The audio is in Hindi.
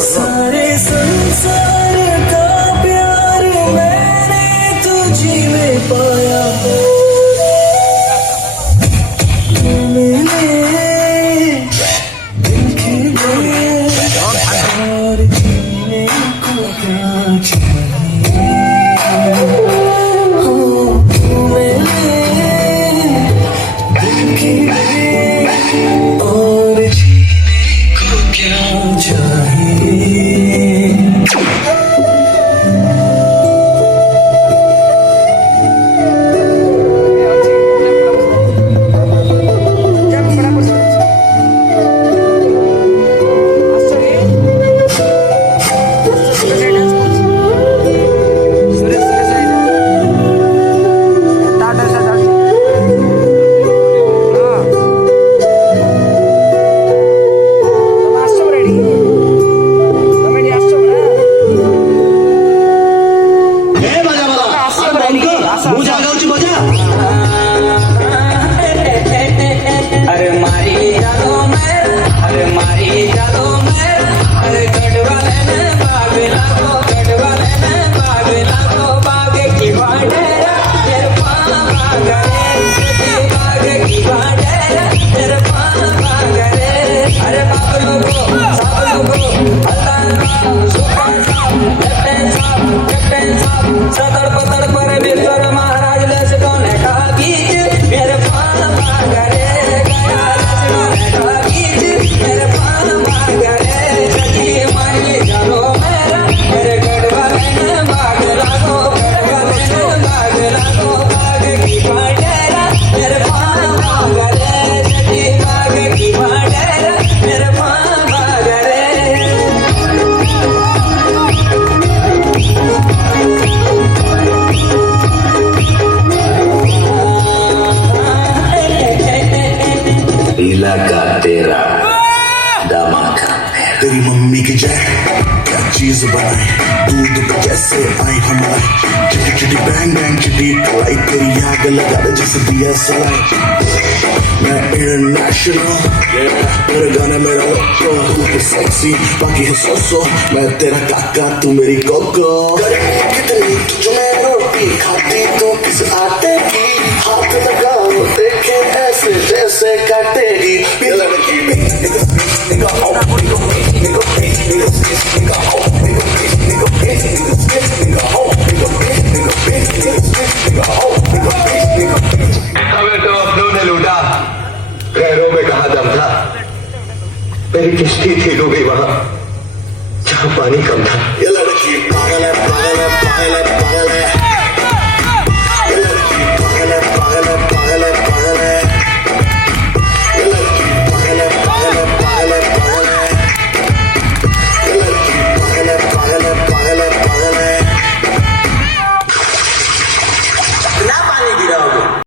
सारे संसार का प्यार मैंने तुझी में पाया, मैंने दिल के और जीने को क्या चाहिए, हो मैंने दिल के और जीने को क्या चाहिए। लीला का तेरा दामा का तेरी मम्मी की जय क्या चीज बनाए, दूध पे कैसे आई हमारी चिटी चिटी बैंग बैंग चिटी कलाई, तेरी याद लगा दे जैसे दिया सलाई। मैं इंटरनेशनल मेरे गाने मेरा लोको, तू तो सेक्सी बाकी है सोसो, मैं तेरा काका तू मेरी कोको। कितनी तुझमें रोटी खाती तू किस आटे की, हाथ लगाओ देखे ऐसे जैसे काटेगी ये लड़की। हमें तो अपनों ने लूटा, पैरों में कहा दम था, मेरी किश्ती थी डूबी वहां जहां पानी कम था। ये लड़की पागल है पागल है पागल है पागल है।